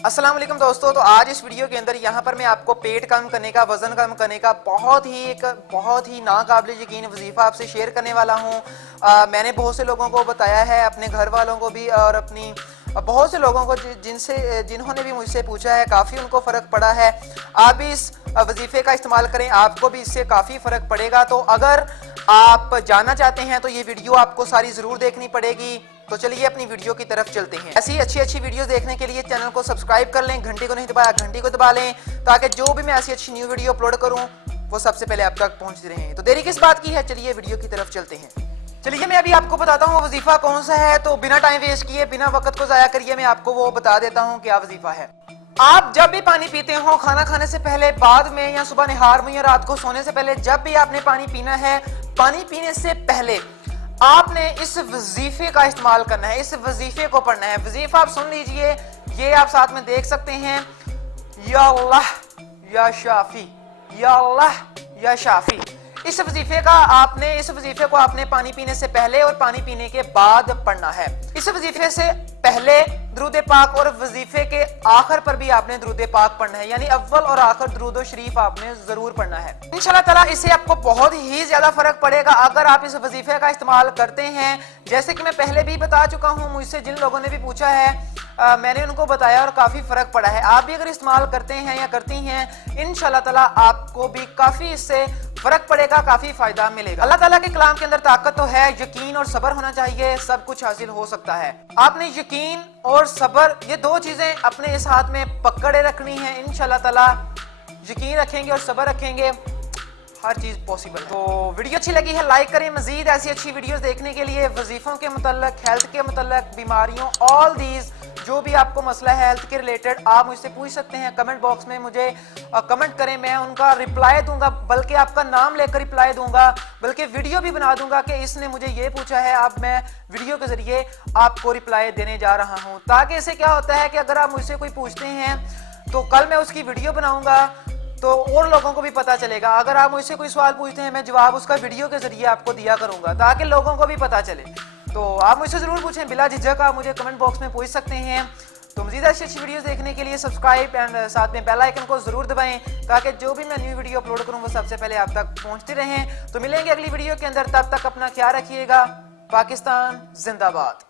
अस्सलाम वालेकुम दोस्तों। तो आज इस वीडियो के अंदर यहाँ पर मैं आपको पेट कम करने का, वजन कम करने का बहुत ही नाकाबिल यकीन वजीफा आपसे शेयर करने वाला हूँ। मैंने बहुत से लोगों को बताया है, अपने घर वालों को भी और अपनी बहुत से लोगों को जिन्होंने भी मुझसे पूछा है, काफ़ी उनको फ़र्क पड़ा है। आप भी इस वजीफे का इस्तेमाल करें, आपको भी इससे काफ़ी फ़र्क पड़ेगा। तो अगर आप जानना चाहते हैं तो ये वीडियो आपको सारी ज़रूर देखनी पड़ेगी। तो चलिए अपनी वीडियो की तरफ चलते हैं। ऐसी अच्छी वीडियोस देखने के लिए चैनल को सब्सक्राइब कर लें, घंटी को नहीं दबाया घंटी को दबा लें, ताकि जो भी मैं ऐसी अच्छी न्यू वीडियो अपलोड करूं वो सबसे पहले आप तक पहुंचती रहे। तो देरी किस बात की है, चलिए वीडियो की तरफ चलते हैं। चलिए मैं अभी आपको बताता हूँ वजीफा कौन सा है। तो बिना टाइम वेस्ट किए, बिना वक्त को जाया करिए, मैं आपको वो बता देता हूँ क्या वजीफा है। आप जब भी पानी पीते हो, खाना खाने से पहले, बाद में, या सुबह निहार में, या रात को सोने से पहले, जब भी आपने पानी पीना है, पानी पीने से पहले आपने इस वजीफे का इस्तेमाल करना है, इस वजीफे को पढ़ना है। वजीफा आप सुन लीजिए, ये आप साथ में देख सकते हैं। या अल्लाह या शाफी, या अल्लाह या शाफी। इस वजीफे को आपने पानी पीने से पहले और पानी पीने के बाद पढ़ना है। इस वजीफे से पहले दरूद पाक और वजीफे के आखिर पर भी आपने दरूद पाक पढ़ना है, यानी अव्वल और आखिर दरूद शरीफ आपने जरूर पढ़ना है। इंशाल्लाह ताला इससे आपको बहुत ही ज्यादा फर्क पड़ेगा अगर आप इस वजीफे का इस्तेमाल करते हैं। जैसे कि मैं पहले भी बता चुका हूं, मुझसे जिन लोगों ने भी पूछा है मैंने उनको बताया और काफी फर्क पड़ा है। आप भी अगर इस्तेमाल करते हैं या करती हैं, इंशाल्लाह ताला आपको भी काफी इससे फर्क पड़ेगा, काफी फायदा मिलेगा। अल्लाह ताला के कलाम के अंदर ताकत तो है, यकीन और सब्र होना चाहिए, सब कुछ हासिल हो सकता है। आपने यकीन और सब्र, ये दो चीजें अपने इस हाथ में पकड़े रखनी है। इंशाल्लाह ताला यकीन रखेंगे और सब्र रखेंगे, हर चीज पॉसिबल है। तो वीडियो अच्छी लगी है लाइक करें। मजीद ऐसी अच्छी वीडियोस देखने के लिए वजीफों के मुतल्लक, हेल्थ के मुतल्लक, बीमारियों, ऑल दीज जो भी आपको मसला है हेल्थ के रिलेटेड, आप मुझसे पूछ सकते हैं। कमेंट बॉक्स में मुझे कमेंट करें, मैं उनका रिप्लाई दूंगा, बल्कि आपका नाम लेकर रिप्लाई दूंगा, बल्कि वीडियो भी बना दूंगा कि इसने मुझे ये पूछा है। अब मैं वीडियो के जरिए आपको रिप्लाई देने जा रहा हूं, ताकि इससे क्या होता है कि अगर आप मुझसे कोई पूछते हैं तो कल मैं उसकी वीडियो बनाऊंगा तो और लोगों को भी पता चलेगा। अगर आप मुझसे कोई सवाल पूछते हैं, मैं जवाब उसका वीडियो के जरिए आपको दिया करूंगा, ताकि लोगों को भी पता चले। तो आप मुझसे जरूर पूछें, बिला झिझक आप मुझे कमेंट बॉक्स में पूछ सकते हैं। तो मज़ीद अच्छी वीडियोस देखने के लिए सब्सक्राइब एंड साथ में बेल आइकन को जरूर दबाएं, ताकि जो भी मैं न्यू वीडियो अपलोड करूं वो सबसे पहले आप तक पहुंचती रहें। तो मिलेंगे अगली वीडियो के अंदर, तब तक अपना ख्याल रखिएगा। पाकिस्तान जिंदाबाद।